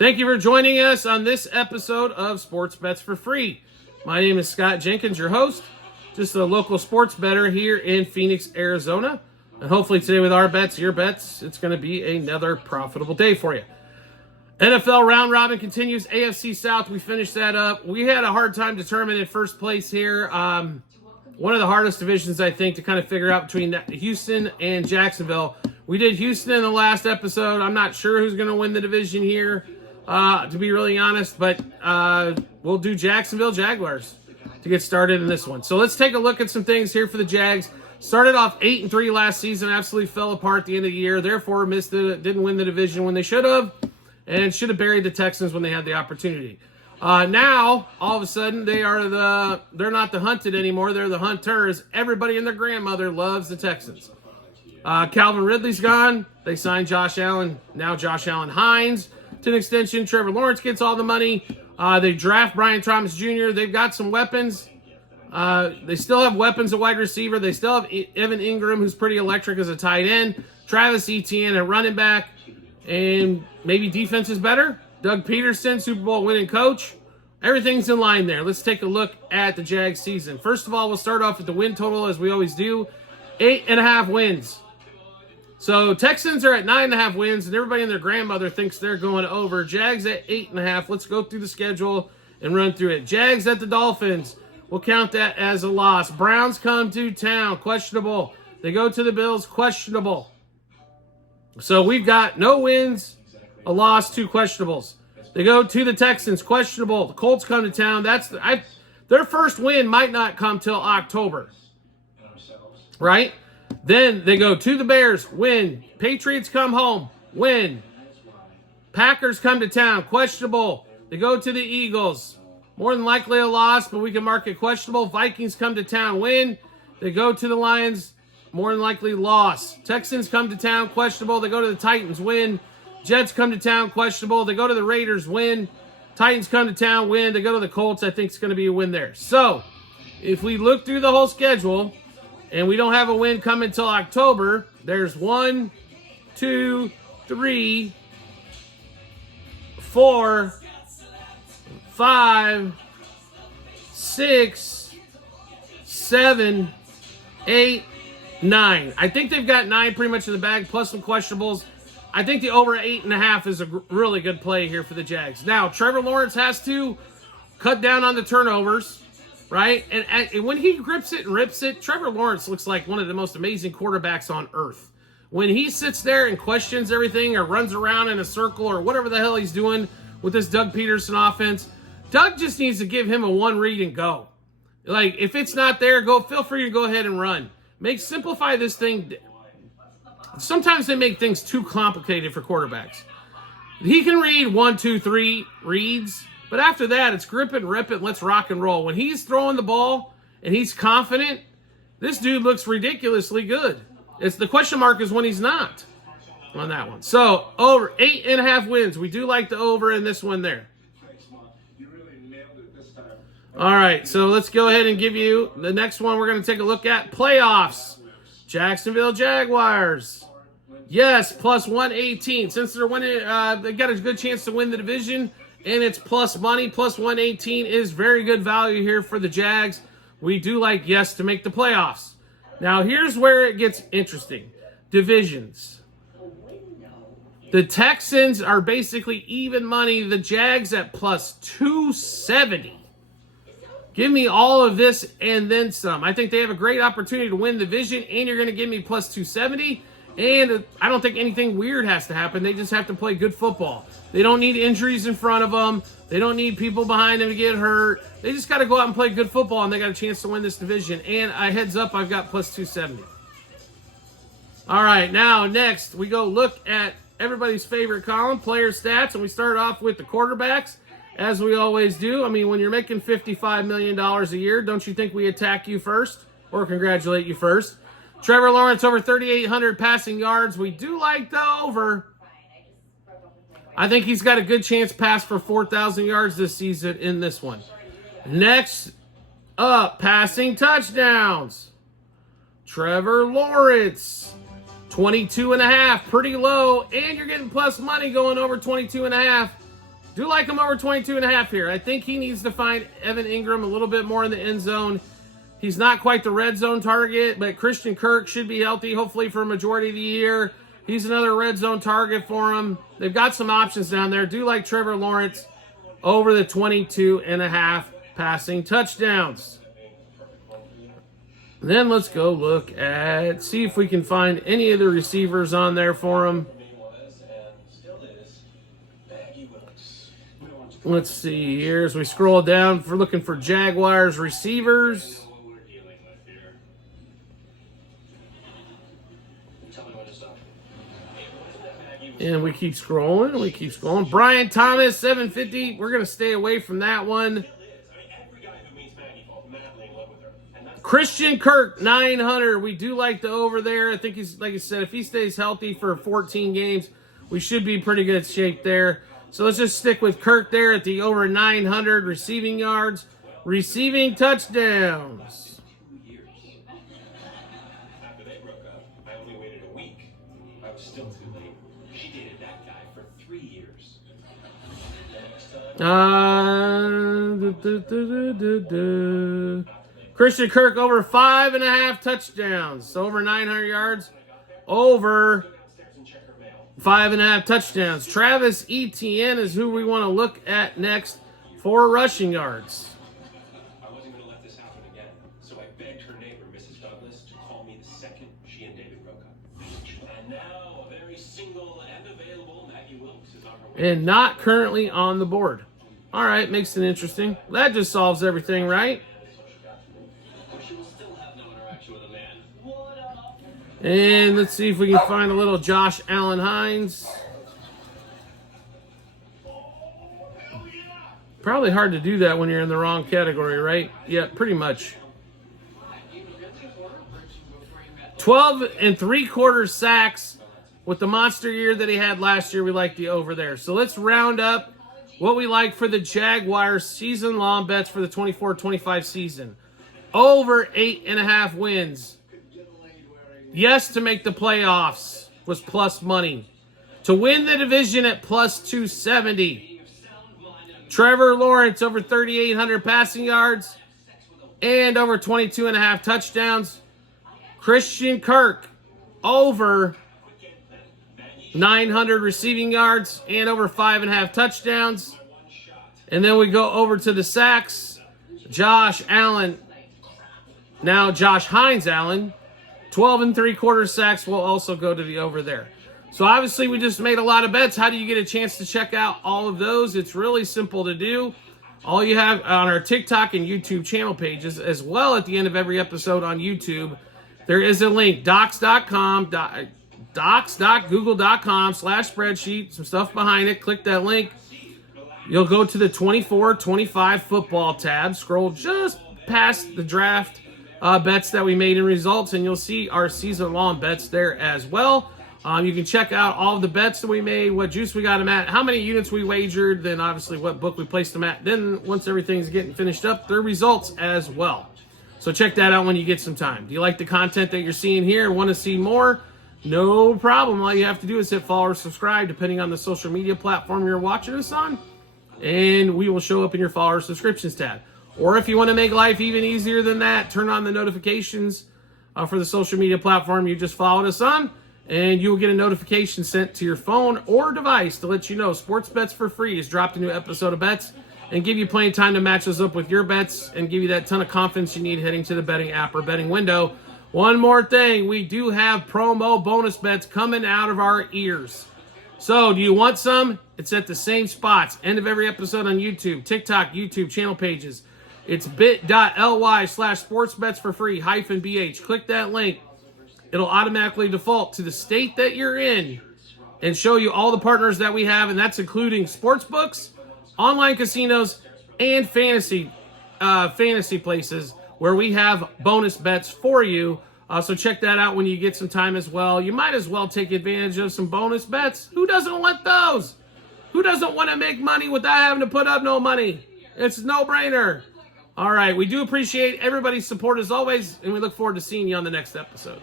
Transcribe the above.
Thank you for joining us on this episode of Sports Bets for Free. My name is Scott Jenkins, your host, just a local sports bettor here in Phoenix, Arizona. And hopefully today with our bets, your bets, it's going to be another profitable day for you. NFL round robin continues. AFC South, we finished that up. We had a hard time determining first place here. One of the hardest divisions, I think, to kind of figure out between Houston and Jacksonville. We did Houston in the last episode. I'm not sure who's going to win the division here, to be really honest. But we'll do Jacksonville Jaguars to get started in this one. So let's take a look at some things here for the Jags. Started off 8-3 last season, absolutely fell apart at the end of the year. Therefore, didn't win the division when they should have, and should have buried the Texans when they had the opportunity. Now, all of a sudden, they're not the hunted anymore. They're the hunters. Everybody and their grandmother loves the Texans. Calvin Ridley's gone. They signed Josh Allen. Now Josh Allen Hines to an extension. Trevor Lawrence gets all the money. They draft Brian Thomas Jr. They've got some weapons. They still have weapons at wide receiver. They still have Evan Ingram, who's pretty electric as a tight end. Travis Etienne at running back. And maybe defense is better. Doug Peterson, Super Bowl winning coach. Everything's in line there. Let's take a look at the Jags season. First of all, we'll start off with the win total as we always do. 8.5 wins. So Texans are at 9.5 wins, and everybody and their grandmother thinks they're going over. Jags at 8.5. Let's go through the schedule and run through it. Jags at the Dolphins. We'll count that as a loss. Browns come to town. Questionable. They go to the Bills. Questionable. So we've got no wins, a loss, 2 questionables. They go to the Texans, questionable. The Colts come to town. Their first win might not come till October, right? Then they go to the Bears, win. Patriots come home, win. Packers come to town, questionable. They go to the Eagles, more than likely a loss, but we can mark it questionable. Vikings come to town, win. They go to the Lions, more than likely loss. Texans come to town, questionable. They go to the Titans, win. Jets come to town, questionable. They go to the Raiders, win. Titans come to town, win. They go to the Colts. I think it's going to be a win there. So, if we look through the whole schedule, and we don't have a win coming until October, there's 1, 2, 3, 4, 5, 6, 7, 8, 9. I think they've got 9 pretty much in the bag, plus some questionables. I think the over 8.5 is a really good play here for the Jags. Now, Trevor Lawrence has to cut down on the turnovers, right? And when he grips it and rips it, Trevor Lawrence looks like one of the most amazing quarterbacks on earth. When he sits there and questions everything or runs around in a circle or whatever the hell he's doing with this Doug Peterson offense, Doug just needs to give him a one read and go. Like, if it's not there, feel free to go ahead and run. Simplify this thing. Sometimes they make things too complicated for quarterbacks. He can read 1, 2, 3 reads, but after that, it's grip it, rip it, let's rock and roll. When he's throwing the ball and he's confident, this dude looks ridiculously good. The question mark is when he's not on that one. So, over 8.5 wins. We do like the over in this one there. All right, so let's go ahead and give you the next one we're going to take a look at. Playoffs. Jacksonville Jaguars. Yes, plus 118. Since they're winning, they got a good chance to win the division, and it's plus money. Plus 118 is very good value here for the Jags. We do like yes to make the playoffs. Now, here's where it gets interesting. Divisions. The Texans are basically even money. The Jags at plus 270. Give me all of this and then some. I think they have a great opportunity to win the division, and you're going to give me plus 270. And I don't think anything weird has to happen. They just have to play good football. They don't need injuries in front of them. They don't need people behind them to get hurt. They just got to go out and play good football, and they got a chance to win this division. And a heads up, I've got plus 270. All right, now next we go look at everybody's favorite column, player stats, and we start off with the quarterbacks. As we always do. I mean, when you're making $55 million a year, don't you think we attack you first or congratulate you first? Trevor Lawrence over 3,800 passing yards. We do like the over. I think he's got a good chance pass for 4,000 yards this season in this one. Next up, passing touchdowns. Trevor Lawrence, 22.5, pretty low, and you're getting plus money going over 22.5. Do like him over 22.5 here. I think he needs to find Evan Ingram a little bit more in the end zone. He's not quite the red zone target, but Christian Kirk should be healthy, hopefully, for a majority of the year. He's another red zone target for him. They've got some options down there. Do like Trevor Lawrence over the 22.5 passing touchdowns. Then let's go look at, see if we can find any of the receivers on there for him. Let's see here as we scroll down. We're looking for Jaguars receivers. And we keep scrolling. Brian Thomas, 750. We're going to stay away from that one. Christian Kirk, 900. We do like the over there. I think he's, like I said, if he stays healthy for 14 games, we should be pretty good shape there. So let's just stick with Kirk there at the over 900 receiving yards, receiving touchdowns. After they broke up, I only waited a week. I was still too late. She dated that guy for 3 years. Christian Kirk over 5.5 touchdowns. So over 900 yards, over 5.5 touchdowns. Travis Etienne is who we want to look at next for rushing yards. I wasn't going to let this happen again, so I begged her neighbor, Mrs. Douglas, to call me the second she and David broke up. And now, a very single and available Maggie Wilkes is on her way. And not currently on the board. All right, makes it interesting. That just solves everything, right? She will still have no interaction with a man. And let's see if we can find a little Josh Allen Hines. Probably hard to do that when you're in the wrong category, right? Yeah, pretty much. 12 3/4 sacks with the monster year that he had last year. We like the over there. So let's round up what we like for the Jaguars season-long bets for the 24-25 season. Over 8.5 wins. Yes, to make the playoffs was plus money. To win the division at plus 270. Trevor Lawrence over 3,800 passing yards and over 22.5 touchdowns. Christian Kirk over 900 receiving yards and over 5.5 touchdowns. And then we go over to the sacks. Josh Allen, now Josh Hines Allen, 12 3/4 sacks will also go to the over there. So obviously we just made a lot of bets. How do you get a chance to check out all of those? It's really simple to do. All you have on our TikTok and YouTube channel pages, as well at the end of every episode on YouTube, there is a link, docs.google.com/spreadsheet, some stuff behind it. Click that link. You'll go to the 24-25 football tab. Scroll just past the draft bets that we made in results, and you'll see our season-long bets there as well. You can check out all of the bets that we made, what juice we got them at, how many units we wagered, then obviously what book we placed them at. Then once everything's getting finished up, their results as well. So check that out when you get some time. Do you like the content that you're seeing here and want to see more? No problem. All you have to do is hit follow or subscribe, depending on the social media platform you're watching us on, and we will show up in your follow or subscriptions tab. Or if you want to make life even easier than that, turn on the notifications for the social media platform you just followed us on, and you will get a notification sent to your phone or device to let you know Sports Bets for Free has dropped a new episode of bets and give you plenty of time to match those up with your bets and give you that ton of confidence you need heading to the betting app or betting window. One more thing, we do have promo bonus bets coming out of our ears. So do you want some? It's at the same spots. End of every episode on YouTube, TikTok, YouTube channel pages. It's bit.ly/sportsbetsforfree-bh. Click that link. It'll automatically default to the state that you're in and show you all the partners that we have, and that's including sports books, online casinos, and fantasy places where we have bonus bets for you. So check that out when you get some time as well. You might as well take advantage of some bonus bets. Who doesn't want those? Who doesn't want to make money without having to put up no money? It's a no-brainer. All right, we do appreciate everybody's support as always, and we look forward to seeing you on the next episode.